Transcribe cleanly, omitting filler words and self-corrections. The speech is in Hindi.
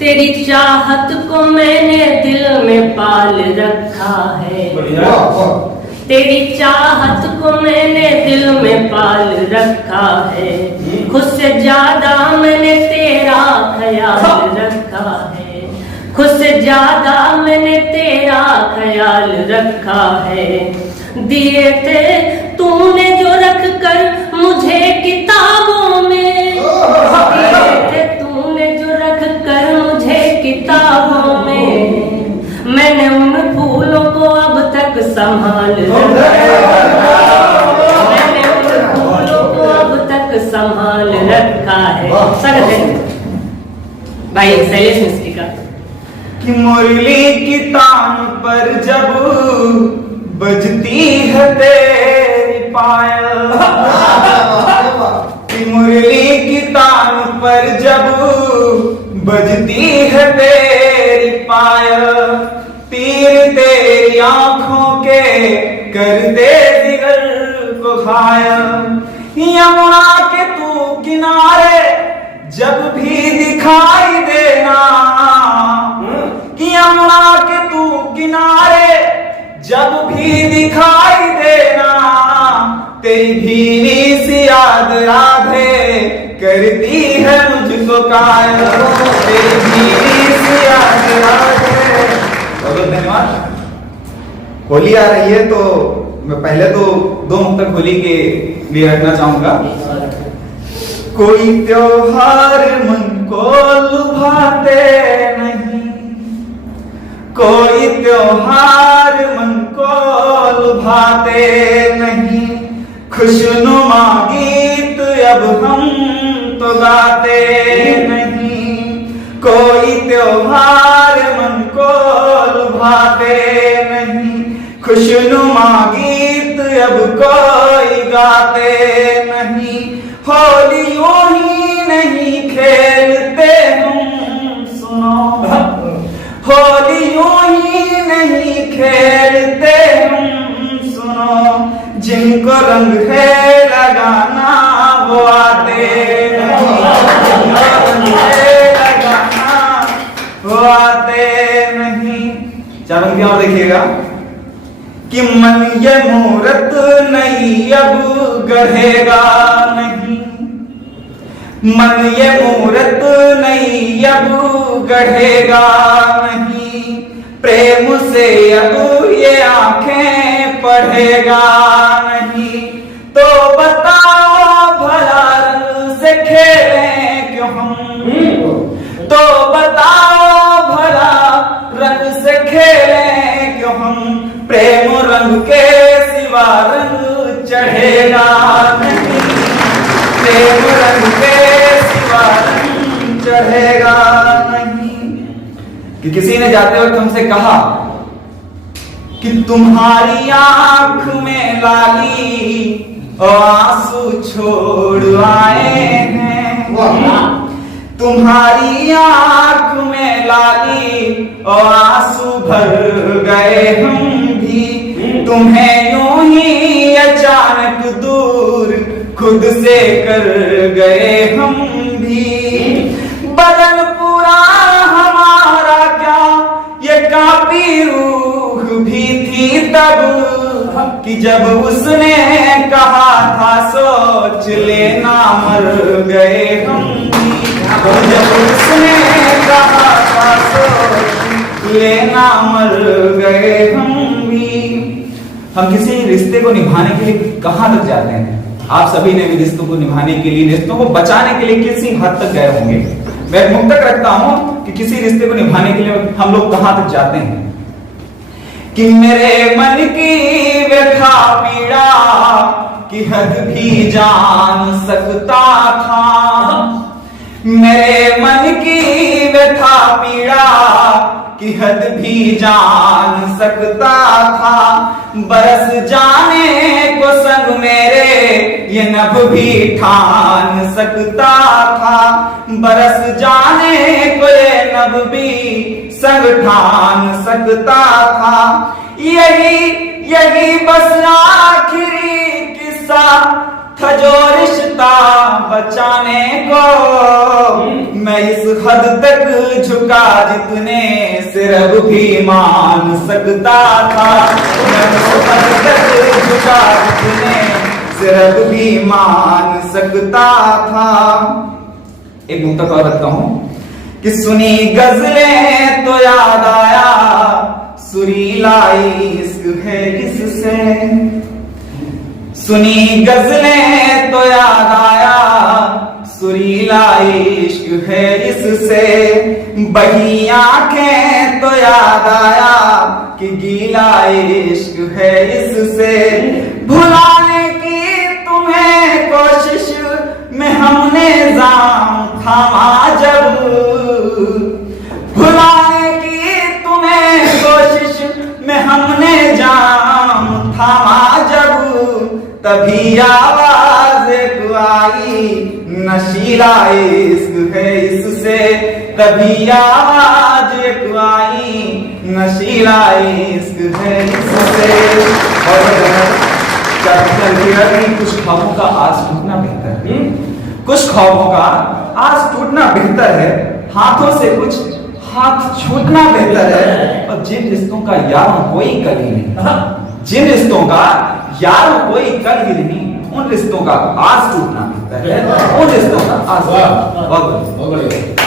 तेरी चाहत को मैंने दिल में पाल रखा है। तेरी चाहत को मैंने दिल में पाल रखा है। खुद से ज्यादा मैंने तेरा ख्याल रखा है। खुद से ज्यादा मैंने तेरा ख्याल रखा है। दिए थे तूने जो रख कर मुझे किताबों में, दिए थे तूने जो रख कर मुझे किताबों में, मैंने उन फूलों को अब तक संभाल रखा है। मैंने उन फूलों को अब तक संभाल रखा है। भाई शैलेश मिस्त्री का कि मुरली की तान पर जब बजती है तेरी पायल, कि मुरली की तान पर जब बजती है तेरी पायल, तीर तेरी आंखों के कर दे जिगर को घायल। यमुना के तू किनारे जब भी दिखाई देना, कि यमुना के तू किनारे जब भी दिखाई देना, तेरी भीनी सी याद राधे करती है मुझको कायल। तेरी भीनी सी याद राधे। बहुत धन्यवाद। होली आ रही है तो मैं पहले तो 2 मुक्तक होली के लिए रखना चाहूंगा। कोई त्योहार मन को लुभाते नहीं, कोई त्योहार मन को लुभाते नहीं, खुशनुमा गीत अब हम तो गाते नहीं। कोई त्योहार मन को लुभाते नहीं, खुशनुमा गीत अब कोई गाते नहीं। होली यूं ही नहीं खेलते हम सुनो, होली यूं ही नहीं खेलते हम सुनो, जिनको रंग है लगाना वो आते नहीं, जिनको रंग है लगाना वो आते नहीं। 4 पंक्तियां और देखिएगा कि मन ये मूरत नहीं अब गढ़ेगा नहीं, मन ये मूरत नहीं अब गढ़ेगा नहीं, प्रेम से अब ये आंखें पढ़ेगा नहीं। तो बताओ भला रंग से खेलें क्यों हम, तो बताओ भला रंग से खेलें क्यों हम, प्रेम रंग के सिवा रंग चढ़ेगा नहीं, प्रेम रंग के सिवा रंग चढ़ेगा नहीं। कि किसी ने जाते वक्त हमसे कहा कि तुम्हारी आंख में लाली और आंसू छोड़ आए हैं, तुम्हारी आंख में लाली और आंसू भर गए हम भी, तुम्हें यूं ही अचानक दूर खुद से कर गए हम भी। बदन पूरा हमारा क्या ये कापी रूह भी थी तब, कि जब उसने कहा था सोच लेना मर गए हम भी, जब उसने कहा था सोच लेना मर गए हम भी। हम किसी रिश्ते को निभाने के लिए कहां तक जाते हैं? आप सभी ने भी रिश्तों को निभाने के लिए, रिश्तों को बचाने के लिए किसी हद तक गए होंगे। मैं एक मुक्तक रखता हूं कि किसी रिश्ते को निभाने के लिए हम लोग कहां तक जाते हैं। कि मेरे मन की व्यथा पीड़ा की हद भी जान सकता था, मेरे मन की व्यथा पीड़ा की हद भी जान सकता था, बरस जाने को संग मेरे ये नभ भी ठान सकता था, बरस जाने को ये नभ भी संग ठान सकता था। यही बस आखिरी किस्सा था जो रिश्ता बचाने को, मैं इस हद तक झुका जितने सिर्फ भी मान सकता था। मैं इस हद तक झुका जितने सिर्फ भी मान सकता था। एक मुक्तक और रखता हूं कि सुनी गजलें तो याद आया सुरीला इश्क है इससे। सुनी गजलें तो याद आया सुरीला इश्क है इससे। बही आंखें तो याद आया कि गीला इश्क है इससे। भुलाने की तुम्हें कोशिश में हमने जाम थामा जब, भुलाने की तुम्हें कोशिश में हमने जाम थामा जब, तभी आवाज एक आई नशीला इश्क है इससे। तभी आवाज एक आई नशीला इश्क है इससे। और कुछ ख्वाबों का आज टूटना बेहतर है, कुछ ख्वाबों का आज टूटना बेहतर है। हाथों से कुछ हाथ छूटना बेहतर है। और जिन रिश्तों का यार कोई कल ही नहीं, जिन रिश्तों का यार कोई कल ही नहीं, उन रिश्तों का आज टूटना बेहतर है। उन रिश्तों का आज। बहुत बढ़िया।